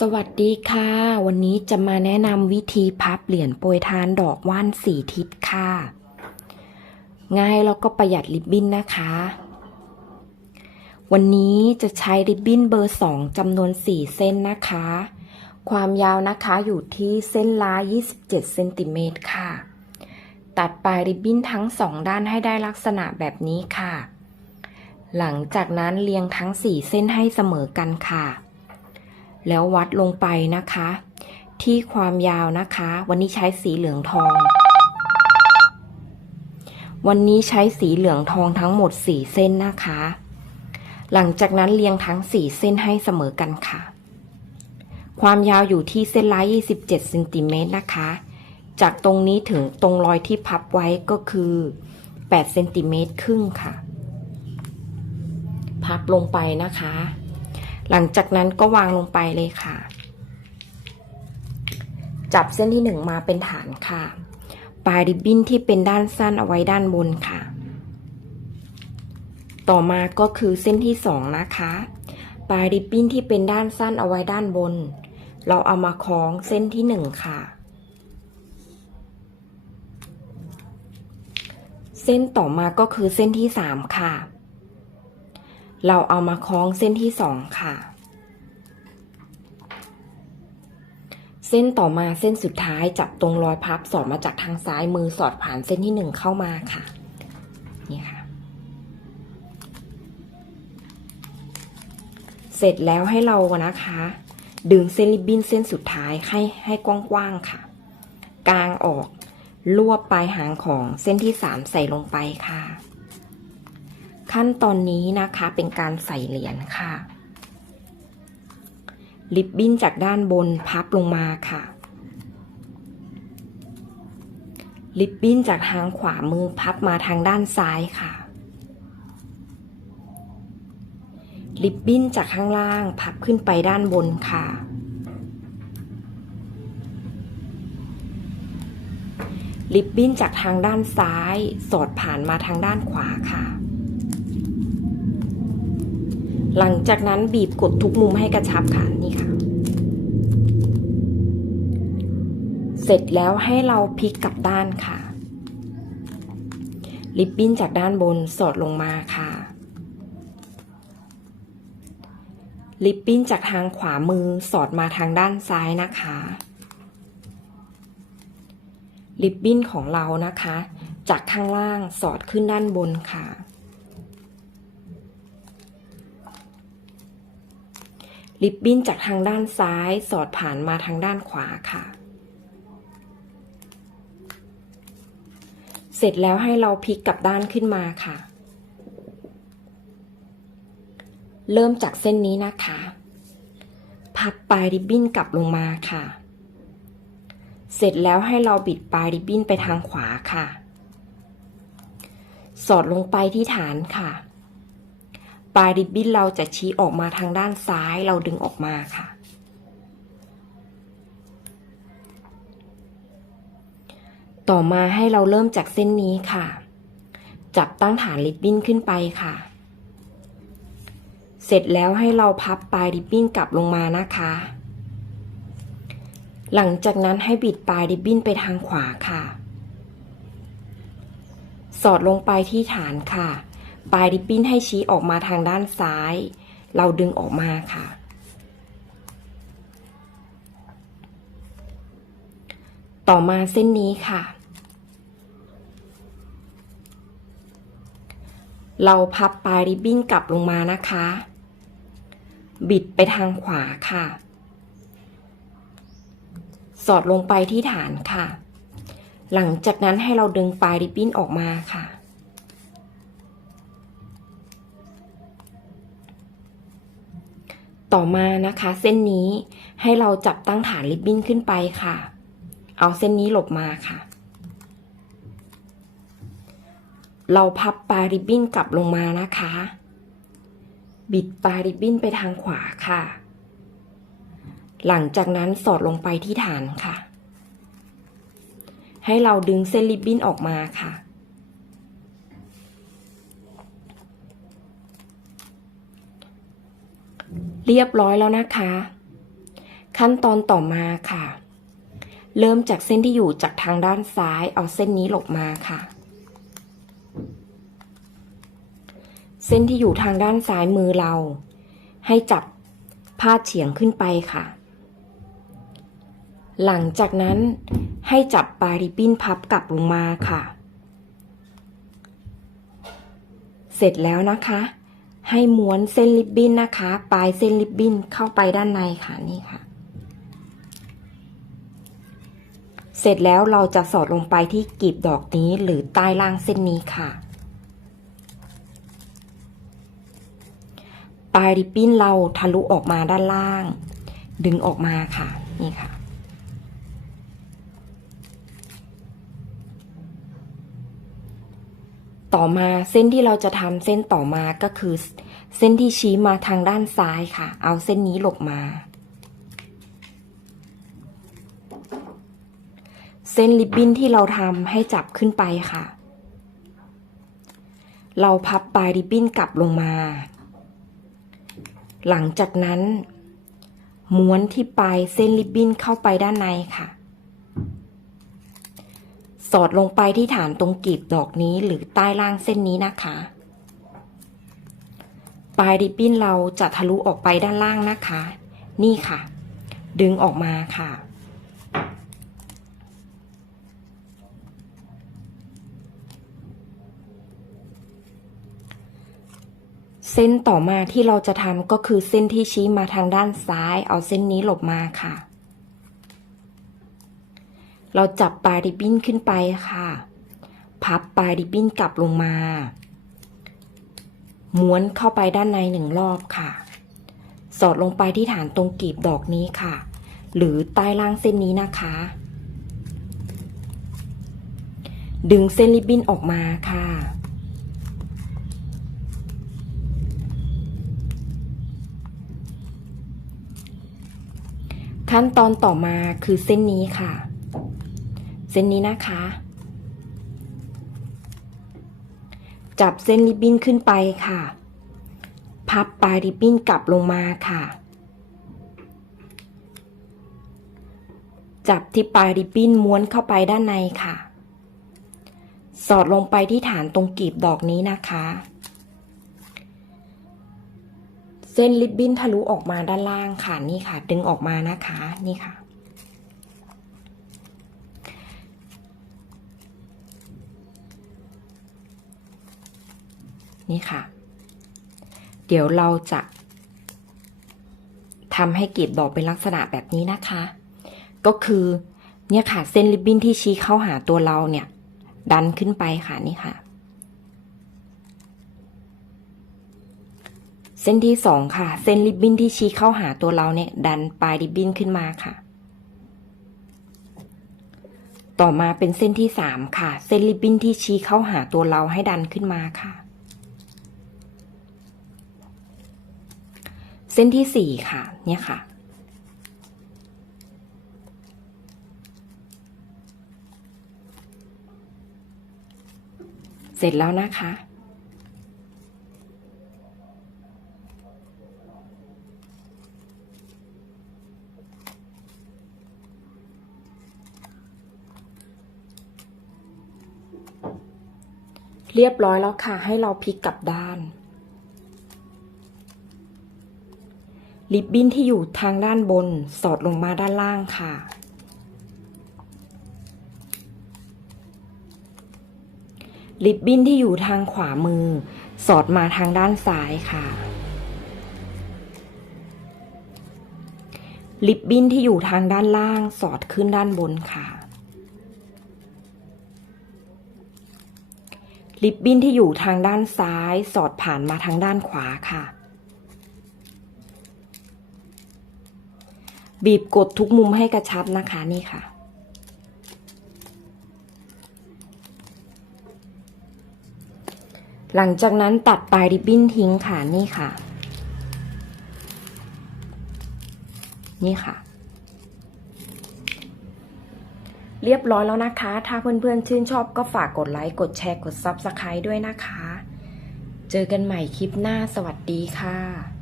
สวัสดีค่ะ วันนี้จะมาแนะนำวิธีพับเหรียญโปรยทานดอกว่านสีทิศค่ะ ง่ายแล้วก็ประหยัดริบบิ้นนะคะ วันนี้จะใช้ริบบิ้นเบอร์สองจำนวน4เส้นนะคะ ความยาวนะคะอยู่ที่เส้นละ27เซนติเมตรค่ะ ตัดปลายริบบิ้นทั้งสองด้านให้ได้ลักษณะแบบนี้ค่ะ หลังจากนั้นเรียงทั้ง4เส้นให้เสมอกันค่ะ แล้ววัดลงไปนะคะ ที่ความยาวนะคะ วันนี้ใช้สีเหลืองทอง วันนี้ใช้สีเหลืองทองทั้งหมด 4 เส้นนะคะ หลังจากนั้นเรียงทั้ง 4 เส้นให้เสมอกันค่ะ ความยาวอยู่ที่เส้นละ27เซนติเมตรนะคะ จากตรงนี้ถึงตรงรอยที่พับไว้ก็คือ8เซนติเมตรครึ่งค่ะ พับลงไปนะคะ หลังจากนั้นก็วางลงไปเลยค่ะ จับเส้นที่หนึ่งมาเป็นฐานค่ะ ปลายริบบิ้นที่เป็นด้านสั้นเอาไว้ด้านบนค่ะ ต่อมาก็คือเส้นที่สองนะคะ ปลายริบบิ้นที่เป็นด้านสั้นเอาไว้ด้านบน เราเอามาคล้องเส้นที่หนึ่งค่ะเส้นต่อมาก็คือเส้นที่สามค่ะ เราเอามาคล้องเส้นที่สองค่ะ เส้นต่อมาเส้นสุดท้ายจับตรงรอยพับสอดมาจากทางซ้ายมือสอดผ่านเส้นที่หนึ่งเข้ามาค่ะ นี่ค่ะ เสร็จแล้วให้เรานะคะ ดึงเส้นริบบิ้นเส้นสุดท้ายให้ให้กว้างๆค่ะกางออกรวบปลายหางของเส้นที่สามใส่ลงไปค่ะ ขั้นตอนนี้นะคะเป็นการใส่เหรียญค่ะ ลิบบิ้นจากด้านบนพับลงมาค่ะ ลิบบิ้นจากทางขวามือพับมาทางด้านซ้ายค่ะ ลิบบิ้นจากข้างล่างพับขึ้นไปด้านบนค่ะลิบบิ้นจากทางด้านซ้าย สอดผ่านมาทางด้านขวาค่ะ หลังจากนั้นบีบกดทุกมุมให้กระชับค่ะนี่ค่ะ เสร็จแล้วให้เราพลิกกลับด้านค่ะลิบบิ้นจากด้านบนสอดลงมาค่ะลิบบิ้นจากทางขวามือสอดมาทางด้านซ้ายนะคะลิบบิ้นของเรานะคะ จากข้างล่างสอดขึ้นด้านบนค่ะ ลิบบิ้นจากทางด้านซ้ายสอดผ่านมาทางด้านขวาค่ะ เสร็จแล้วให้เราพลิกกลับด้านขึ้นมาค่ะ เริ่มจากเส้นนี้นะคะ พับปลายริบบิ้นกลับลงมาค่ะ เสร็จแล้วให้เราบิดปลายริบบิ้นไปทางขวาค่ะ สอดลงไปที่ฐานค่ะ ปลายริบบิ้นเราจะชี้ออกมาทางด้านซ้ายเราดึงออกมาค่ะ ต่อมาให้เราเริ่มจากเส้นนี้ค่ะ จับตั้งฐานริบบิ้นขึ้นไปค่ะ เสร็จแล้วให้เราพับปลายริบบิ้นกลับลงมานะคะ หลังจากนั้นให้บิดปลายริบบิ้นไปทางขวาค่ะ สอดลงไปที่ฐานค่ะ ปลายริบบิ้นให้ชี้ออกมาทางด้านซ้าย เราดึงออกมาค่ะ ต่อมาเส้นนี้ค่ะ เราพับปลายริบบิ้นกลับลงมานะคะ บิดไปทางขวาค่ะ สอดลงไปที่ฐานค่ะ หลังจากนั้นให้เราดึงปลายริบบิ้นออกมาค่ะ ต่อมานะคะเส้นนี้ให้เราจับตั้งฐานริบบิ้นขึ้นไปค่ะ เอาเส้นนี้หลบมาค่ะ เราพับปลายริบบิ้นกลับลงมานะคะ บิดปลายริบบิ้นไปทางขวาค่ะ หลังจากนั้นสอดลงไปที่ฐานค่ะ ให้เราดึงเส้นริบบิ้นออกมาค่ะ เรียบร้อยแล้วนะคะ ขั้นตอนต่อมาค่ะ เริ่มจากเส้นที่อยู่จากทางด้านซ้ายเอาเส้นนี้หลบมาค่ะ เส้นที่อยู่ทางด้านซ้ายมือเรา ให้จับพาดเฉียงขึ้นไปค่ะ หลังจากนั้นให้จับปลายริบบิ้นพับกลับลงมาค่ะ เสร็จแล้วนะคะ ให้ม้วนเส้นริบบิ้นนะคะ ปลายเส้นริบบิ้นเข้าไปด้านในค่ะนี่ค่ะ เสร็จแล้วเราจะสอดลงไปที่กลีบดอกนี้หรือใต้ล่างเส้นนี้ค่ะ ปลายริบบิ้นเราทะลุออกมาด้านล่าง ดึงออกมาค่ะนี่ค่ะ ต่อมาเส้นที่เราจะทำเส้นต่อมาก็คือ เส้นที่ชี้มาทางด้านซ้ายค่ะ เอาเส้นนี้หลบมา เส้นริบบิ้นที่เราทำให้จับขึ้นไปค่ะ เราพับปลายริบบิ้นกลับลงมา หลังจากนั้น ม้วนที่ปลายเส้นริบบิ้นเข้าไปด้านในค่ะ อดลงไปที่ฐานตรงกลีบดอกนี้หรือใต้ล่างเส้นนี้นะคะ ปลายริบบิ้นเราจะทะลุออกไปด้านล่างนะคะ นี่ค่ะ ดึงออกมาค่ะ เส้นต่อมาที่เราจะทำก็คือเส้นที่ชี้มาทางด้านซ้าย เอาเส้นนี้หลบมาค่ะ เราจับปลายริบบิ้นขึ้นไปค่ะ พับปลายริบบิ้นกลับลงมา ม้วนเข้าไปด้านในหนึ่งรอบค่ะ สอดลงไปที่ฐานตรงกลีบดอกนี้ค่ะ หรือใต้ล่างเส้นนี้นะคะ ดึงเส้นริบบิ้นออกมาค่ะขั้นตอนต่อมาคือเส้นนี้ค่ะ เส้นนี้นะคะ จับเส้นริบบิ้นขึ้นไปค่ะ พับปลายริบบิ้นกลับลงมาค่ะ จับที่ปลายริบบิ้นม้วนเข้าไปด้านในค่ะ สอดลงไปที่ฐานตรงกลีบดอกนี้นะคะ เส้นริบบิ้นทะลุออกมาด้านล่างค่ะนี่ค่ะ ดึงออกมานะคะนี่ค่ะ นี่ค่ะ เดี๋ยวเราจะทำให้กลีบดอกเป็นลักษณะแบบนี้นะคะ ก็คือเนี่ยค่ะ เส้นริบบิ้นที่ชี้เข้าหาตัวเราเนี่ย ดันขึ้นไปค่ะนี่ค่ะ เส้นที่สองค่ะ เส้นริบบิ้นที่ชี้เข้าหาตัวเราเนี่ย ดันปลายริบบิ้นขึ้นมาค่ะ ต่อมาเป็นเส้นที่สามค่ะ เส้นริบบิ้นที่ชี้เข้าหาตัวเราให้ดันขึ้นมาค่ะ เส้นที่สี่ค่ะ เนี่ยค่ะ เสร็จแล้วนะคะ เรียบร้อยแล้วค่ะ ให้เราพลิกกลับด้าน ริบบิ้นที่อยู่ทางด้านบนสอดลงมาด้านล่างค่ะ ริบบิ้นที่อยู่ทางขวามือ สอดมาทางด้านซ้ายค่ะ ริบบิ้นที่อยู่ทางด้านล่างสอดขึ้นด้านบนค่ะ ริบบิ้นที่อยู่ทางด้านซ้าย สอดผ่านมาทางด้านขวาค่ะ บีบกดทุกมุมให้กระชับนะคะนี่ค่ะ หลังจากนั้นตัดปลายริบบิ้นทิ้งค่ะนี่ค่ะ นี่ค่ะ เรียบร้อยแล้วนะคะ ถ้าเพื่อนๆชื่นชอบก็ฝากกดไลค์กดแชร์กด Subscribe ด้วยนะคะ เจอกันใหม่คลิปหน้าสวัสดีค่ะ